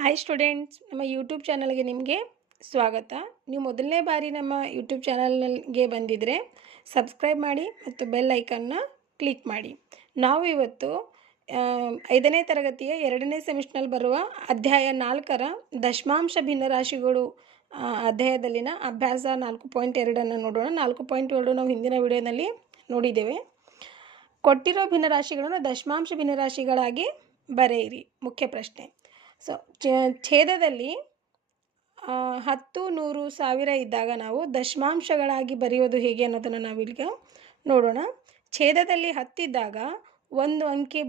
Hi students ನಮ್ಮ YouTube ಚಾನಲ್ಗೆ ನಿಮಗೆ ಸ್ವಾಗತ. ನೀವು ಮೊದಲನೇ ಬಾರಿ ನಮ್ಮ ಯೂಟ್ಯೂಬ್ ಚಾನಲ್ಗೆ ಬಂದಿದ್ದರೆ ಸಬ್ಸ್ಕ್ರೈಬ್ ಮಾಡಿ ಮತ್ತು ಬೆಲ್ ಐಕನ್ನ ಕ್ಲಿಕ್ ಮಾಡಿ. ನಾವು ಇವತ್ತು ಐದನೇ ತರಗತಿಯ ಎರಡನೇ ಸೆಮಿಸ್ಟ್ರಲ್ಲಿ ಬರುವ ಅಧ್ಯಾಯ ನಾಲ್ಕರ ದಶಮಾಂಶ ಭಿನ್ನರಾಶಿಗಳು ಅಧ್ಯಾಯದಲ್ಲಿನ ಅಭ್ಯಾಸ ನಾಲ್ಕು ಪಾಯಿಂಟ್ ಎರಡನ್ನು ನೋಡೋಣ. ನಾಲ್ಕು ಪಾಯಿಂಟ್ ಎರಡು ನಾವು ಹಿಂದಿನ ವಿಡಿಯೋನಲ್ಲಿ ನೋಡಿದ್ದೇವೆ. ಕೊಟ್ಟಿರೋ ಭಿನ್ನರಾಶಿಗಳನ್ನು ದಶಮಾಂಶ ಭಿನ್ನರಾಶಿಗಳಾಗಿ ಬರೆಯಿರಿ. ಮುಖ್ಯ ಪ್ರಶ್ನೆ. ಸೊ ಛೇದದಲ್ಲಿ ಹತ್ತು ನೂರು ಸಾವಿರ ಇದ್ದಾಗ ನಾವು ದಶಮಾಂಶಗಳಾಗಿ ಬರೆಯೋದು ಹೇಗೆ ಅನ್ನೋದನ್ನು ನಾವೀಗ ನೋಡೋಣ. ಛೇದದಲ್ಲಿ ಹತ್ತಿದ್ದಾಗ ಒಂದು ಅಂಕೆ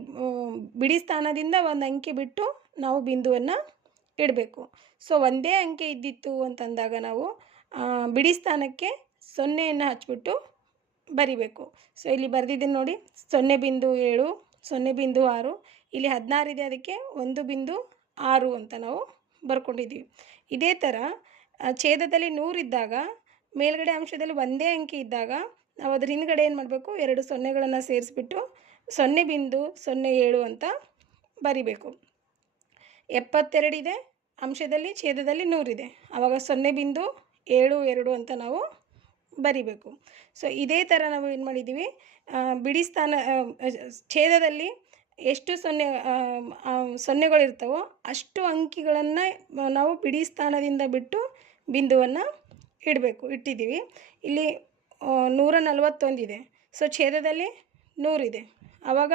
ಬಿಡಿ ಸ್ಥಾನದಿಂದ ಒಂದು ಅಂಕೆ ಬಿಟ್ಟು ನಾವು ಬಿಂದುವನ್ನು ಇಡಬೇಕು. ಸೊ ಒಂದೇ ಅಂಕೆ ಇದ್ದಿತ್ತು ಅಂತಂದಾಗ ನಾವು ಬಿಡಿ ಸ್ಥಾನಕ್ಕೆ ಸೊನ್ನೆಯನ್ನು ಹಚ್ಚಿಬಿಟ್ಟು ಬರಿಬೇಕು. ಸೊ ಇಲ್ಲಿ ಬರೆದಿದ್ದೀನಿ ನೋಡಿ. ಸೊನ್ನೆ ಬಿಂದು ಏಳು, ಸೊನ್ನೆ ಬಿಂದು ಆರು, ಇಲ್ಲಿ ಹದಿನಾರು ಇದೆ, ಅದಕ್ಕೆ ಒಂದು ಬಿಂದು ಆರು ಅಂತ ನಾವು ಬರ್ಕೊಂಡಿದ್ದೀವಿ. ಇದೇ ಥರ ಛೇದದಲ್ಲಿ ನೂರಿದ್ದಾಗ ಮೇಲ್ಗಡೆ ಅಂಶದಲ್ಲಿ ಒಂದೇ ಅಂಕಿ ಇದ್ದಾಗ, ನಾವು ಅದ್ರ ಹಿಂದ್ಗಡೆ ಏನು ಮಾಡಬೇಕು? ಎರಡು ಸೊನ್ನೆಗಳನ್ನು ಸೇರಿಸ್ಬಿಟ್ಟು ಸೊನ್ನೆ ಬಿಂದು ಸೊನ್ನೆ ಏಳು ಅಂತ ಬರಿಬೇಕು. ಎಪ್ಪತ್ತೆರಡಿದೆ ಅಂಶದಲ್ಲಿ ಛೇದದಲ್ಲಿ ನೂರಿದೆ ಆವಾಗ ಸೊನ್ನೆ ಬಿಂದು ಏಳು ಎರಡು ಅಂತ ನಾವು ಬರಿಬೇಕು. ಸೊ ಇದೇ ಥರ ನಾವು ಏನು ಮಾಡಿದ್ದೀವಿ? ಬಿಡಿ ಸ್ಥಾನ ಛೇದದಲ್ಲಿ ಎಷ್ಟು ಸೊನ್ನೆ ಸೊನ್ನೆಗಳು ಇರ್ತವೋ ಅಷ್ಟು ಅಂಕಿಗಳನ್ನು ನಾವು ಬಿಡಿ ಸ್ಥಾನದಿಂದ ಬಿಟ್ಟು ಬಿಂದುವನ್ನು ಇಡಬೇಕು, ಇಟ್ಟಿದ್ದೀವಿ. ಇಲ್ಲಿ ನೂರ ನಲವತ್ತೊಂದಿದೆ. ಸೊ ಛೇದದಲ್ಲಿ ನೂರಿದೆ. ಆವಾಗ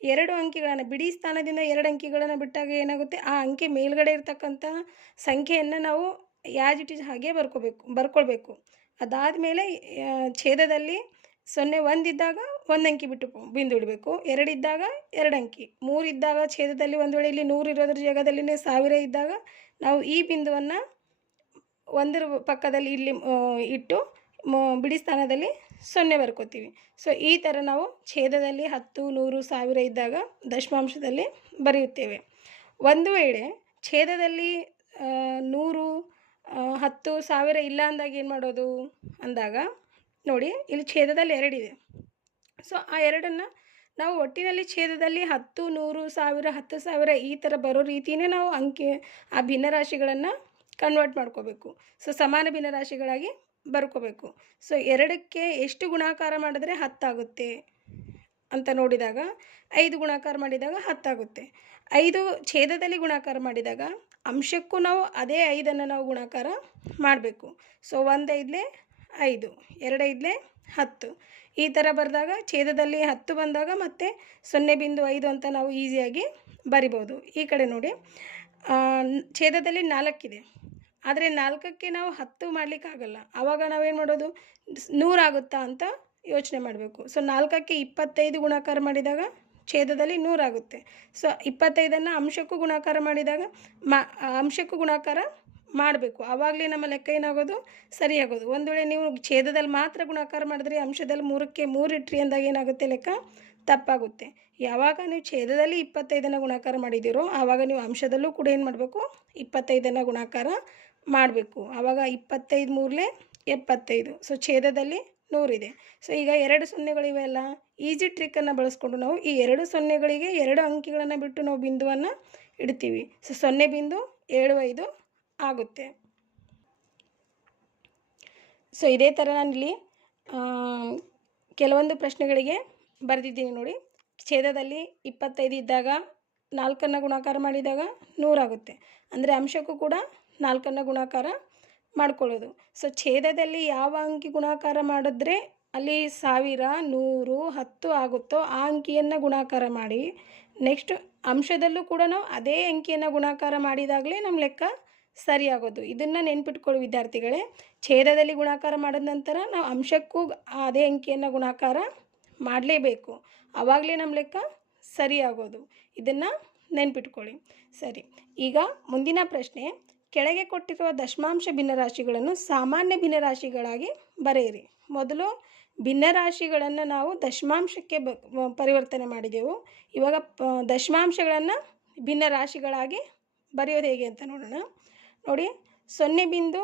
ಎರಡು ಅಂಕಿಗಳನ್ನು, ಬಿಡಿ ಸ್ಥಾನದಿಂದ ಎರಡು ಅಂಕಿಗಳನ್ನು ಬಿಟ್ಟಾಗ ಏನಾಗುತ್ತೆ? ಆ ಅಂಕೆ ಮೇಲ್ಗಡೆ ಇರ್ತಕ್ಕಂಥ ಸಂಖ್ಯೆಯನ್ನು ನಾವು ಯಾಜ್ ಇಟ್ ಇಸ್ ಹಾಗೆ ಬರ್ಕೋಬೇಕು, ಬರ್ಕೊಳ್ಬೇಕು. ಅದಾದಮೇಲೆ ಛೇದದಲ್ಲಿ ಸೊನ್ನೆ ಒಂದಿದ್ದಾಗ ಒಂದು ಅಂಕಿ ಬಿಟ್ಟು ಬಿಂದು ಇಡಬೇಕು. ಎರಡಿದ್ದಾಗ ಎರಡು ಅಂಕಿ. ಮೂರಿದ್ದಾಗ ಛೇದದಲ್ಲಿ ಒಂದು ವೇಳೆ ಇಲ್ಲಿ ನೂರು ಇರೋದ್ರ ಜಾಗದಲ್ಲಿನೇ ಸಾವಿರ ಇದ್ದಾಗ ನಾವು ಈ ಬಿಂದುವನ್ನು ಒಂದರ ಪಕ್ಕದಲ್ಲಿ ಇಲ್ಲಿ ಇಟ್ಟು ಬಿಡಿ ಸ್ಥಾನದಲ್ಲಿ ಸೊನ್ನೆ ಬರ್ಕೋತೀವಿ. ಸೊ ಈ ಥರ ನಾವು ಛೇದದಲ್ಲಿ ಹತ್ತು, ನೂರು, ಸಾವಿರ ಇದ್ದಾಗ ದಶಮಾಂಶದಲ್ಲಿ ಬರೆಯುತ್ತೇವೆ. ಒಂದು ವೇಳೆ ಛೇದದಲ್ಲಿ ನೂರು ಹತ್ತು ಸಾವಿರ ಇಲ್ಲ ಅಂದಾಗ ಏನು ಮಾಡೋದು? ಅಂದಾಗ ನೋಡಿ, ಇಲ್ಲಿ ಛೇದದಲ್ಲಿ ಎರಡಿದೆ ಸೊ ಆ ಎರಡನ್ನು ನಾವು ಒಟ್ಟಿನಲ್ಲಿ ಛೇದದಲ್ಲಿ ಹತ್ತು, ನೂರು, ಸಾವಿರ, ಹತ್ತು ಸಾವಿರ ಈ ಥರ ಬರೋ ರೀತಿಯೇ ನಾವು ಅಂಕಿ, ಆ ಭಿನ್ನರಾಶಿಗಳನ್ನು ಕನ್ವರ್ಟ್ ಮಾಡ್ಕೋಬೇಕು. ಸೊ ಸಮಾನ ಭಿನ್ನರಾಶಿಗಳಾಗಿ ಬರ್ಕೋಬೇಕು. ಸೊ ಎರಡಕ್ಕೆ ಎಷ್ಟು ಗುಣಾಕಾರ ಮಾಡಿದ್ರೆ ಹತ್ತಾಗುತ್ತೆ ಅಂತ ನೋಡಿದಾಗ, ಐದು ಗುಣಾಕಾರ ಮಾಡಿದಾಗ ಹತ್ತಾಗುತ್ತೆ. ಐದು ಛೇದದಲ್ಲಿ ಗುಣಾಕಾರ ಮಾಡಿದಾಗ ಅಂಶಕ್ಕೂ ನಾವು ಅದೇ ಐದನ್ನು ನಾವು ಗುಣಾಕಾರ ಮಾಡಬೇಕು. ಸೊ ಒಂದು ಐದಲೇ ಐದು ಎರಡು ಐದಲೇ ಹತ್ತು. ಈ ಥರ ಬರೆದಾಗ ಛೇದದಲ್ಲಿ ಹತ್ತು ಬಂದಾಗ ಮತ್ತೆ ಸೊನ್ನೆ ಬಿಂದು ಐದು ಅಂತ ನಾವು ಈಸಿಯಾಗಿ ಬರಿಬೋದು. ಈ ಕಡೆ ನೋಡಿ. ಛೇದದಲ್ಲಿ ನಾಲ್ಕಿದೆ. ಆದರೆ ನಾಲ್ಕಕ್ಕೆ ನಾವು ಹತ್ತು ಮಾಡಲಿಕ್ಕಾಗಲ್ಲ. ಆವಾಗ ನಾವೇನು ಮಾಡೋದು? ನೂರಾಗುತ್ತಾ ಅಂತ ಯೋಚನೆ ಮಾಡಬೇಕು. ಸೊ ನಾಲ್ಕಕ್ಕೆ ಇಪ್ಪತ್ತೈದು ಗುಣಾಕಾರ ಮಾಡಿದಾಗ ಛೇದದಲ್ಲಿ ನೂರಾಗುತ್ತೆ ಸೊ ಇಪ್ಪತ್ತೈದನ್ನು ಅಂಶಕ್ಕೂ ಗುಣಾಕಾರ ಮಾಡಿದಾಗ ಮಾ ಅಂಶಕ್ಕೂ ಗುಣಾಕಾರ ಮಾಡಬೇಕು. ಆವಾಗಲೇ ನಮ್ಮ ಲೆಕ್ಕ ಏನಾಗೋದು ಸರಿಯಾಗೋದು. ಒಂದು ವೇಳೆ ನೀವು ಛೇದದಲ್ಲಿ ಮಾತ್ರ ಗುಣಾಕಾರ ಮಾಡಿದ್ರೆ ಅಂಶದಲ್ಲಿ ಮೂರಕ್ಕೆ ಮೂರು ಇಟ್ರಿ ಅಂದಾಗ ಏನಾಗುತ್ತೆ ಲೆಕ್ಕ? ತಪ್ಪಾಗುತ್ತೆ. ಯಾವಾಗ ನೀವು ಛೇದದಲ್ಲಿ ಇಪ್ಪತ್ತೈದನ್ನು ಗುಣಾಕಾರ ಮಾಡಿದ್ದೀರೋ ಆವಾಗ ನೀವು ಅಂಶದಲ್ಲೂ ಕೂಡ ಏನು ಮಾಡಬೇಕು? ಇಪ್ಪತ್ತೈದನ್ನು ಗುಣಾಕಾರ ಮಾಡಬೇಕು. ಆವಾಗ ಇಪ್ಪತ್ತೈದು ಮೂರಲೇ ಎಪ್ಪತ್ತೈದು. ಸೊ ಛೇದದಲ್ಲಿ ನೂರಿದೆ ಸೊ ಈಗ ಎರಡು ಸೊನ್ನೆಗಳಿವೆಲ್ಲ ಈಜಿ ಟ್ರಿಕ್ಕನ್ನು ಬಳಸ್ಕೊಂಡು ನಾವು ಈ ಎರಡು ಸೊನ್ನೆಗಳಿಗೆ ಎರಡು ಅಂಕಿಗಳನ್ನು ಬಿಟ್ಟು ನಾವು ಬಿಂದುವನ್ನು ಇಡ್ತೀವಿ. ಸೊ ಸೊನ್ನೆ ಬಿಂದು ಏಳು ಐದು ಆಗುತ್ತೆ. ಸೊ ಇದೇ ಥರ ನಾನಿಲ್ಲಿ ಕೆಲವೊಂದು ಪ್ರಶ್ನೆಗಳಿಗೆ ಬರೆದಿದ್ದೀನಿ ನೋಡಿ. ಛೇದದಲ್ಲಿ ಇಪ್ಪತ್ತೈದು ಇದ್ದಾಗ ನಾಲ್ಕನ್ನು ಗುಣಾಕಾರ ಮಾಡಿದಾಗ ನೂರಾಗುತ್ತೆ ಅಂದರೆ ಅಂಶಕ್ಕೂ ಕೂಡ ನಾಲ್ಕನ್ನು ಗುಣಾಕಾರ ಮಾಡ್ಕೊಳ್ಳೋದು. ಸೊ ಛೇದದಲ್ಲಿ ಯಾವ ಅಂಕಿ ಗುಣಾಕಾರ ಮಾಡಿದ್ರೆ ಅಲ್ಲಿ ಸಾವಿರ, ನೂರು, ಹತ್ತು ಆಗುತ್ತೋ ಆ ಅಂಕಿಯನ್ನು ಗುಣಾಕಾರ ಮಾಡಿ, ನೆಕ್ಸ್ಟ್ ಅಂಶದಲ್ಲೂ ಕೂಡ ನಾವು ಅದೇ ಅಂಕಿಯನ್ನು ಗುಣಾಕಾರ ಮಾಡಿದಾಗಲೇ ನಮ್ಮ ಲೆಕ್ಕ ಸರಿಯಾಗೋದು. ಇದನ್ನು ನೆನ್ಪಿಟ್ಕೊಳ್ಳಿ ವಿದ್ಯಾರ್ಥಿಗಳೇ, ಛೇದದಲ್ಲಿ ಗುಣಾಕಾರ ಮಾಡಿದ ನಂತರ ನಾವು ಅಂಶಕ್ಕೂ ಅದೇ ಅಂಕಿಯನ್ನು ಗುಣಾಕಾರ ಮಾಡಲೇಬೇಕು. ಆವಾಗಲೇ ನಮ್ಮ ಲೆಕ್ಕ ಸರಿಯಾಗೋದು. ಇದನ್ನು ನೆನ್ಪಿಟ್ಕೊಳ್ಳಿ ಸರಿ, ಈಗ ಮುಂದಿನ ಪ್ರಶ್ನೆ, ಕೆಳಗೆ ಕೊಟ್ಟಿರುವ ದಶಮಾಂಶ ಭಿನ್ನರಾಶಿಗಳನ್ನು ಸಾಮಾನ್ಯ ಭಿನ್ನರಾಶಿಗಳಾಗಿ ಬರೆಯಿರಿ. ಮೊದಲು ಭಿನ್ನರಾಶಿಗಳನ್ನು ನಾವು ದಶಮಾಂಶಕ್ಕೆ ಬ ಪರಿವರ್ತನೆ ಮಾಡಿದೆವು. ಇವಾಗ ದಶಮಾಂಶಗಳನ್ನು ಭಿನ್ನರಾಶಿಗಳಾಗಿ ಬರೆಯೋದು ಹೇಗೆ ಅಂತ ನೋಡೋಣ. ನೋಡಿ, ಸೊನ್ನೆ ಬಿಂದು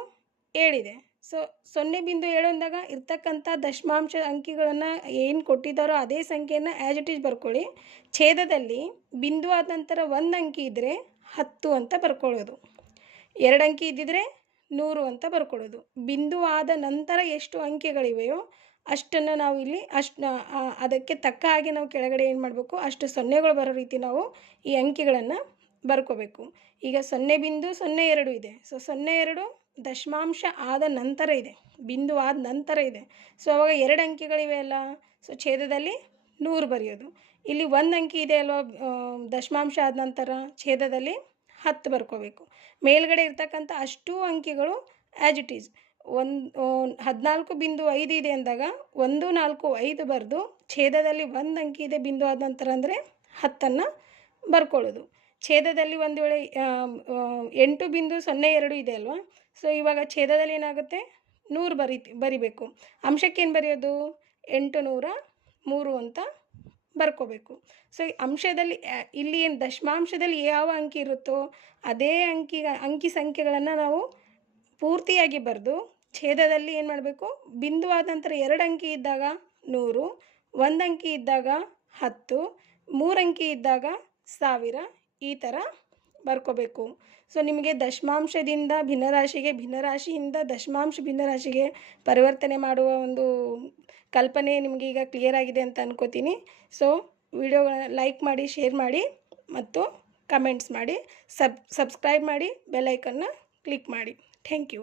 ಏಳಿದೆ. ಸೊ, ಸೊನ್ನೆ ಬಿಂದು ಏಳು ಅಂದಾಗ ಇರ್ತಕ್ಕಂಥ ದಶಮಾಂಶ ಅಂಕಿಗಳನ್ನು ಏನು ಕೊಟ್ಟಿದ್ದಾರೋ ಅದೇ ಸಂಖ್ಯೆಯನ್ನು ಆ್ಯಸ್ ಇಟ್ ಈಸ್ ಬರ್ಕೊಳ್ಳಿ. ಛೇದದಲ್ಲಿ ಬಿಂದು ಆದ ನಂತರ ಒಂದು ಅಂಕಿ ಇದ್ದರೆ ಹತ್ತು ಅಂತ ಬರ್ಕೊಳ್ಳೋದು. ಎರಡು ಅಂಕಿ ಇದ್ದಿದ್ರೆ ನೂರು ಅಂತ ಬರ್ಕೊಳ್ಳೋದು. ಬಿಂದು ಆದ ನಂತರ ಎಷ್ಟು ಅಂಕೆಗಳಿವೆಯೋ ಅಷ್ಟನ್ನು ನಾವು ಇಲ್ಲಿ ಅಷ್ಟು ಅದಕ್ಕೆ ತಕ್ಕ ಹಾಗೆ ನಾವು ಕೆಳಗಡೆ ಏನು ಮಾಡಬೇಕು, ಅಷ್ಟು ಸೊನ್ನೆಗಳು ಬರೋ ರೀತಿ ನಾವು ಈ ಅಂಕಿಗಳನ್ನು ಬರ್ಕೋಬೇಕು. ಈಗ ಸೊನ್ನೆ ಬಿಂದು ಸೊನ್ನೆ ಎರಡು ಇದೆ. ಸೊ ಸೊನ್ನೆ ಎರಡು ದಶಮಾಂಶ ಆದ ನಂತರ ಇದೆ. ಬಿಂದು ಆದ ನಂತರ ಇದೆ. ಸೊ ಅವಾಗ ಎರಡು ಅಂಕಿಗಳಿವೆ ಅಲ್ಲ. ಸೊ ಛೇದದಲ್ಲಿ ನೂರು ಬರೆಯೋದು. ಇಲ್ಲಿ ಒಂದು ಅಂಕಿ ಇದೆ ಅಲ್ವಾ ದಶಮಾಂಶ ಆದ ನಂತರ ಛೇದದಲ್ಲಿ ಹತ್ತು ಬರ್ಕೋಬೇಕು. ಮೇಲ್ಗಡೆ ಇರ್ತಕ್ಕಂಥ ಅಷ್ಟೂ ಅಂಕಿಗಳು ಆ್ಯಸ್ ಇಟ್ ಈಸ್ ಒಂದು ಹದಿನಾಲ್ಕು ಬಿಂದು ಐದು ಇದೆ ಅಂದಾಗ ಒಂದು, ನಾಲ್ಕು, ಐದು ಬರೆದು ಛೇದದಲ್ಲಿ ಒಂದು ಅಂಕಿ ಇದೆ ಬಿಂದು ಆದ ನಂತರ ಅಂದರೆ ಹತ್ತನ್ನು ಬರ್ಕೊಳ್ಳೋದು. ಛೇದದಲ್ಲಿ ಒಂದು ವೇಳೆ ಎಂಟು ಬಿಂದು ಸೊನ್ನೆ ಎರಡು ಇದೆ ಅಲ್ವಾ? ಸೊ ಇವಾಗ ಛೇದದಲ್ಲಿ ಏನಾಗುತ್ತೆ? ನೂರು ಬರಿ, ಬರಿಬೇಕು. ಅಂಶಕ್ಕೇನು ಬರೆಯೋದು? ಎಂಟು ನೂರ ಮೂರು ಅಂತ ಬರ್ಕೋಬೇಕು. ಸೊ ಅಂಶದಲ್ಲಿ ಇಲ್ಲಿ ಏನು ದಶಮಾಂಶದಲ್ಲಿ ಯಾವ ಅಂಕಿ ಇರುತ್ತೋ, ಅದೇ ಅಂಕಿ ಅಂಕಿ ಸಂಖ್ಯೆಗಳನ್ನು ನಾವು ಪೂರ್ತಿಯಾಗಿ ಬರೆದು ಛೇದದಲ್ಲಿ ಏನು ಮಾಡಬೇಕು? ಬಿಂದು ಆದ ನಂತರ ಎರಡು ಅಂಕಿ ಇದ್ದಾಗ ನೂರು, ಒಂದು ಅಂಕಿ ಇದ್ದಾಗ ಹತ್ತು, ಮೂರು ಅಂಕಿ ಇದ್ದಾಗ ಸಾವಿರ ಈ ಥರ ಬರ್ಕೋಬೇಕು. ಸೊ ನಿಮಗೆ ದಶಮಾಂಶದಿಂದ ಭಿನ್ನರಾಶಿಗೆ ಭಿನ್ನರಾಶಿಯಿಂದ ದಶಮಾಂಶ ಭಿನ್ನರಾಶಿಗೆ ಪರಿವರ್ತನೆ ಮಾಡುವ ಒಂದು ಕಲ್ಪನೆ ನಿಮಗೆ ಈಗ ಕ್ಲಿಯರ್ ಆಗಿದೆ ಅಂತ ಅನ್ಕೋತೀನಿ. ಸೊ ವಿಡಿಯೋಗಳನ್ನ ಲೈಕ್ ಮಾಡಿ ಶೇರ್ ಮಾಡಿ ಮತ್ತು ಕಮೆಂಟ್ಸ್ ಮಾಡಿ ಸಬ್ ಸಬ್ಸ್ಕ್ರೈಬ್ ಮಾಡಿ ಬೆಲ್ ಐಕನ್ನ ಕ್ಲಿಕ್ ಮಾಡಿ. Thank you